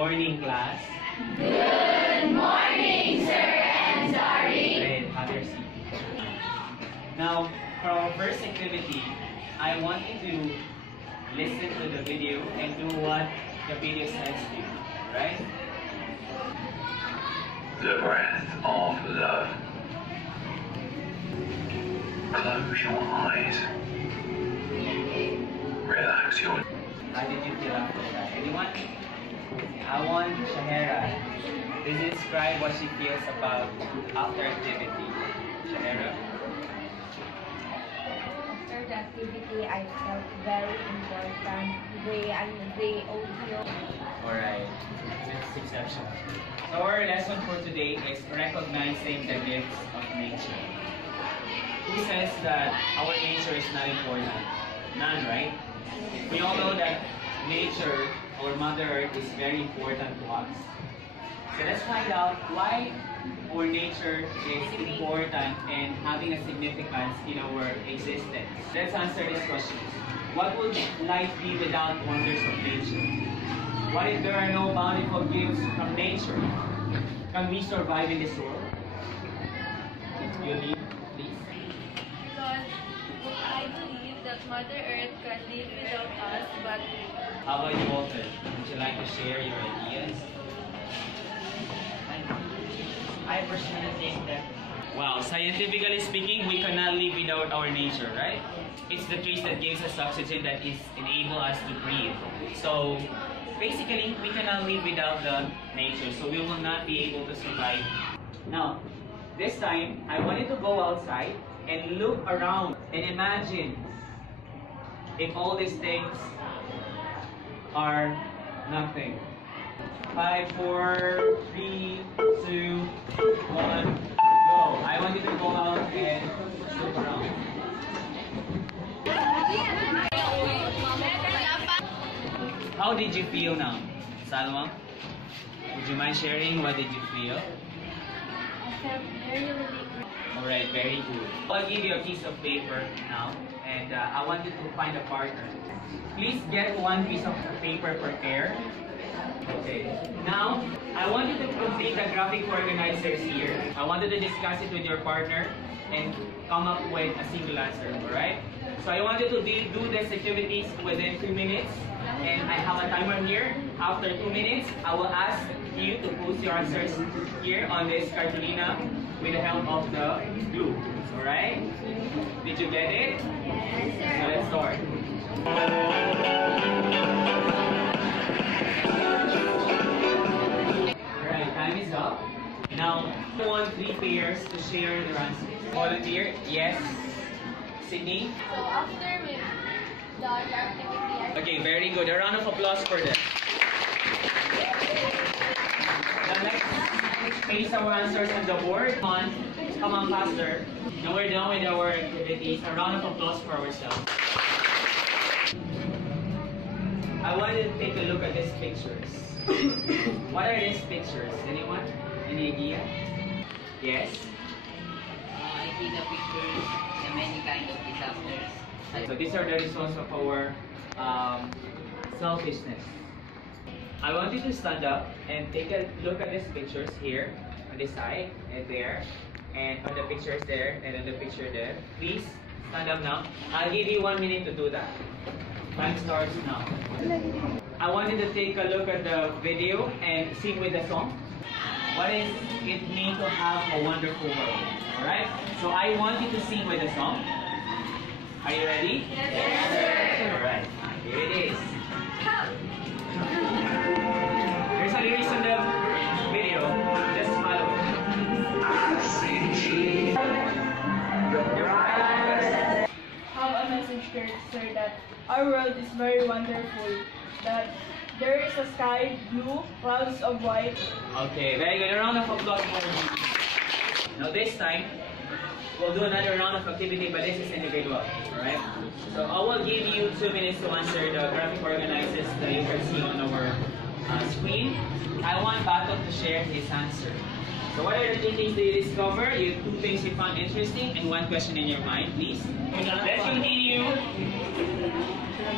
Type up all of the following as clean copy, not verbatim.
morning, class. Good morning, Sir and Zari. Great, have your seat. Now, for our first activity, I want you to listen to the video and do what the video says to you, right? The breath of love. Close your eyes. Relax your... How did you feel after that? Anyone? I want Shahera to describe what she feels about after activity. Shahera? After the activity, I felt very important. The audio. Alright, that's exceptional. So our lesson for today is recognizing the gifts of nature. Who says that our nature is not important? None, right? We all know that nature, or Mother Earth, is very important to us. So let's find out why our nature is important and having a significance in our existence. Let's answer this question. What would life be without wonders of nature? What if there are no bountiful gifts from nature? Can we survive in this world? Yuli, please. Because I believe that Mother Earth can live without us, but... How about you, Walter? Would you like to share your ideas? I personally think that... Wow, scientifically speaking, we cannot live without our nature, right? It's the trees that gives us oxygen that is enable us to breathe. So, basically, we cannot live without the nature, so we will not be able to survive. Now, this time, I wanted to go outside and look around and imagine if all these things are nothing. 5, 4, 3, 2, 1, go. I want you to go out and look around. How did you feel now, Salma? Would you mind sharing what did you feel? I felt very relieved. Alright, very good. I'll give you a piece of paper now, and I want you to find a partner. Please get one piece of paper per pair. Okay. Now, I want you to complete the graphic organizers here. I want you to discuss it with your partner and come up with a single answer, alright? So I want you to do these activities within 2 minutes. And I have a timer here. After 2 minutes, I will ask you to post your answers here on this cartolina with the help of the glue. Alright? Did you get it? Yes, sir. So let's start. Alright, time is up. Now, I want 3 pairs to share their answers. Volunteer? Yes. Sydney? So after we the activity, Okay, very good. A round of applause for them. Now let's place our answers on the board. Come on, faster. Now we're done with our activities. A round of applause for ourselves. I want you to take a look at these pictures. What are these pictures? Anyone? Any idea? Yes? I see the pictures and many kind of disasters. So these are the results of our selfishness. I want you to stand up and take a look at these pictures here on this side and there, and on the pictures there and on the picture there. Please stand up now. I'll give you 1 minute to do that. Time starts now. I want you to take a look at the video and sing with the song. What is it mean to have a wonderful world? Alright? So I want you to sing with the song. Are you ready? yes, sir. Alright, here it is. There's a lyrics on the video. Just follow it. Have a message here, sir, that our world is very wonderful, that there is a sky blue, clouds of white. Okay, very good. A round of applause for me. Now this time, we'll do another round of activity, but this is individual, alright? So I will give you 2 minutes to answer the graphic organizers that you can see on our screen. I want Bato to share his answer. So what are the 2 things that you discover? 2 things you found interesting and 1 question in your mind, please. Let's continue.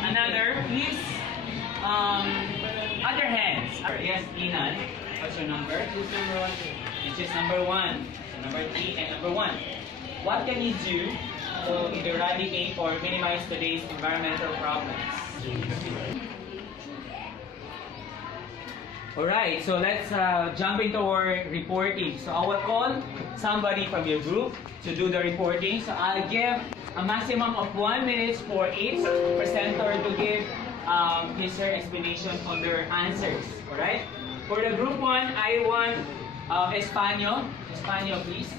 Another, please. Other hands. Yes, Inan. What's your number? It's just number 1. So number 3 and number 1. What can you do to either eradicate or minimize today's environmental problems? Alright, so let's jump into our reporting. So I will call somebody from your group to do the reporting. So I'll give a maximum of 1 minute for each presenter to give his or her explanation on their answers. Alright? For the group 1, I want Espanol. Espanol, please.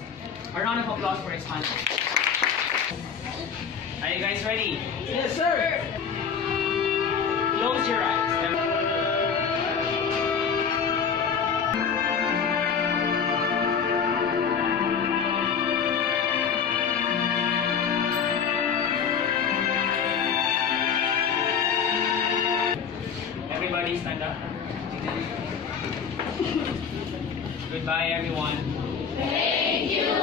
A round of applause for Espanol. Are you guys ready? Yes, sir. Close your eyes. Everybody stand up. Goodbye, everyone. Thank you,